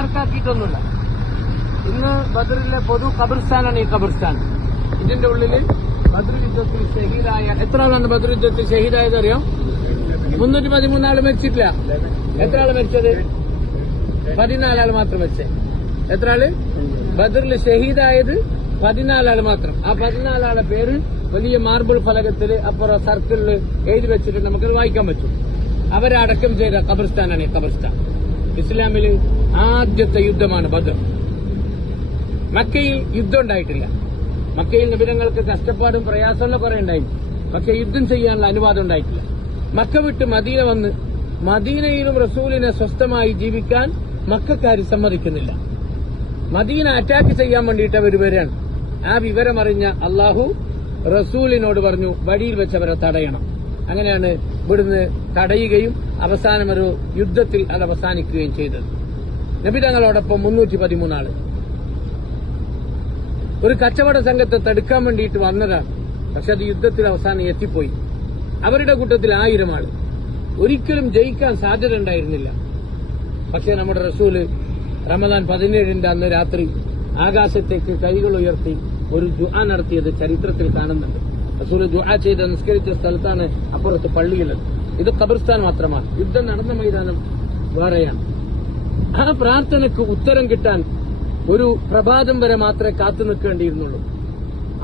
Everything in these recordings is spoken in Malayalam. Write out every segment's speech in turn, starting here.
മാർക്കാക്കിയിട്ടൊന്നുമില്ല. ഇന്ന് ബദറിലെ പൊതു ഖബർസ്ഥാനാണ് ഈ ഖബർസ്ഥാൻ. ഇതിന്റെ ഉള്ളിൽ ബദർ യുദ്ധത്തിൽ ഷഹീദായ എത്ര ആളാണ് ബദർ യുദ്ധത്തിൽ ഷഹീദായത് അറിയാം? 313 ആള് മരിച്ചിട്ടില്ല. എത്ര ആള് മരിച്ചത്? 14 ആള് മാത്രം മരിച്ചത്. എത്ര ആള് ബദറിൽ ഷഹീദായത്? 14 ആള് മാത്രം. ആ 14 ആളെ പേര് വലിയ മാർബിൾ ഫലകത്തിൽ അപ്പുറം സർക്കിളിൽ എഴുതി വെച്ചിട്ട് നമുക്കത് വായിക്കാൻ പറ്റും. അവരെ അടക്കം ചെയ്ത ഖബർസ്ഥാനാണ് ഈ ഖബർസ്ഥാൻ. ഇസ്ലാമിൽ ആദ്യത്തെ യുദ്ധമാണ് ബദർ. മക്കയിൽ യുദ്ധം ഉണ്ടായിട്ടില്ല. മക്കയിൽ നബിതങ്ങൾക്ക് കഷ്ടപ്പാടും പ്രയാസമുള്ള കുറെ ഉണ്ടായി. പക്ഷെ യുദ്ധം ചെയ്യാനുള്ള അനുവാദം ഉണ്ടായിട്ടില്ല. മക്ക വിട്ട് മദീന വന്ന് മദീനയിലും റസൂലിനെ സ്വസ്ഥമായി ജീവിക്കാൻ മക്കാർ സമ്മതിക്കുന്നില്ല. മദീന അറ്റാക്ക് ചെയ്യാൻ വേണ്ടിയിട്ട് അവർ വരികയാണ്. ആ വിവരമറിഞ്ഞ അള്ളാഹു റസൂലിനോട് പറഞ്ഞു വഴിയിൽ വെച്ച് അവരെ തടയണം. അങ്ങനെയാണ് ഇവിടുന്ന് തടയുകയും അവസാനം ഒരു യുദ്ധത്തിൽ അത് അവസാനിക്കുകയും ചെയ്തത്. നബിതങ്ങളോടൊപ്പം 313 ആള് ഒരു കച്ചവട സംഘത്തെ തടുക്കാൻ വേണ്ടിയിട്ട് വന്നതാണ്. പക്ഷെ അത് യുദ്ധത്തിൽ അവസാനം എത്തിപ്പോയി. അവരുടെ കൂട്ടത്തിൽ 1000 ആള്. ഒരിക്കലും ജയിക്കാൻ സാധ്യത ഉണ്ടായിരുന്നില്ല. പക്ഷെ നമ്മുടെ റസൂല് റമദാൻ 17 അന്ന് രാത്രി ആകാശത്തേക്ക് കൈകൾ ഉയർത്തി ഒരു ദുആ നടത്തിയത് ചരിത്രത്തിൽ കാണുന്നുണ്ട്. റസൂല് ദുആ ചെയ്ത് നിസ്കരിച്ച സ്ഥലത്താണ് അപ്പുറത്ത് പള്ളിയുള്ളത്. ഇത് ഖബർസ്ഥാൻ മാത്രമാണ്. യുദ്ധം നടന്ന മൈതാനം വേറെയാണ്. ആ പ്രാർത്ഥനയ്ക്ക് ഉത്തരം കിട്ടാൻ ഒരു പ്രഭാതം വരെ മാത്രമേ കാത്തു നിൽക്കേണ്ടിയിരുന്നുള്ളൂ.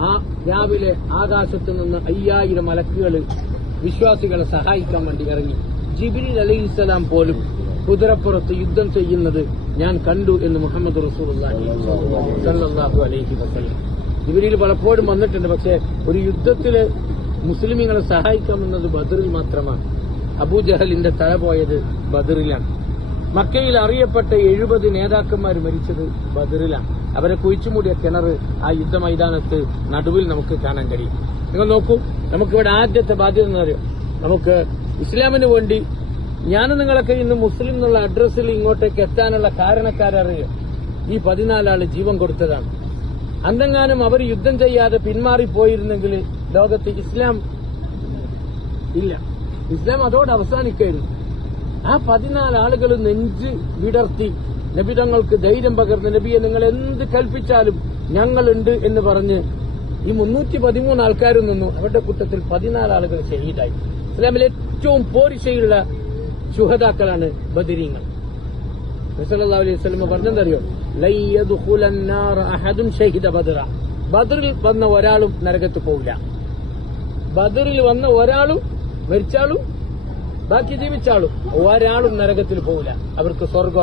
ആ രാവിലെ ആകാശത്ത് നിന്ന് 5000 മലക്കുകൾ വിശ്വാസികളെ സഹായിക്കാൻ വേണ്ടി ഇറങ്ങി. ജിബ്രീൽ അലൈഹിസ്സലാം പോലും കുതിരപ്പുറത്ത് യുദ്ധം ചെയ്യുന്നത് ഞാൻ കണ്ടു എന്ന് മുഹമ്മദ് റസൂലുള്ളാഹി സ്വല്ലല്ലാഹു അലൈഹി വസല്ലം. ജിബ്രീൽ പലപ്പോഴും വന്നിട്ടുണ്ട്. പക്ഷെ ഒരു യുദ്ധത്തില് മുസ്ലിമീങ്ങളെ സഹായിക്കാമെന്നത് ബദറിൽ മാത്രമാണ്. അബൂജഹലിന്റെ തല പോയത് ബദറിലാണ്. മക്കയിൽ അറിയപ്പെട്ട 70 നേതാക്കന്മാർ മരിച്ചത് ബദറിലാണ്. അവരെ കുഴിച്ചുമൂടിയ കിണർ ആ യുദ്ധ മൈതാനത്ത് നടുവിൽ നമുക്ക് കാണാൻ കഴിയും. നിങ്ങൾ നോക്കൂ, നമുക്കിവിടെ ആദ്യത്തെ ബാധ്യത എന്ന് പറയും, നമുക്ക് ഇസ്ലാമിന് വേണ്ടി ഞാനും നിങ്ങളൊക്കെ ഇന്ന് മുസ്ലിം എന്നുള്ള അഡ്രസ്സിൽ ഇങ്ങോട്ടേക്ക് എത്താനുള്ള കാരണക്കാരറിയാം. ഈ 14 ആള് ജീവൻ കൊടുത്തതാണ്. അന്നെങ്ങാനും അവർ യുദ്ധം ചെയ്യാതെ പിന്മാറിപ്പോയിരുന്നെങ്കിൽ ലോകത്ത് ഇസ്ലാം ഇല്ല. ഇസ്ലാം അതോടെ അവസാനിക്കായിരുന്നു. ആ 14 ആളുകൾ നെഞ്ച് വിടർത്തി നബിതങ്ങൾക്ക് ധൈര്യം പകർന്ന് നബിയെ നിങ്ങൾ എന്ത് കൽപ്പിച്ചാലും ഞങ്ങളുണ്ട് എന്ന് പറഞ്ഞ് ഈ 313 ആൾക്കാരിൽ നിന്നു അവരുടെ കൂട്ടത്തിൽ 14 ആളുകൾ ഷഹീദായി. ഇസ്ലാമിലെ ഏറ്റവും പോരിശയുള്ള ശുഹദാക്കളാണ് ബദരീങ്ങൾ. നബി സല്ലല്ലാഹു അലൈഹി വസല്ലം പറഞ്ഞെന്തറിയോ? ലൻ യദ്ഖുലൻ നാറ അഹദുൻ ഷഹീദ ബദറ. ബദറിൽ വന്ന ഒരാളും നരകത്ത് പോവില്ല. ബദറിൽ വന്ന ഒരാളും മരിച്ചാളും ബാക്കി ജീവിച്ചാളും ഒരാളും നരകത്തിൽ പോവില്ല. അവർക്ക് സ്വർഗ്ഗം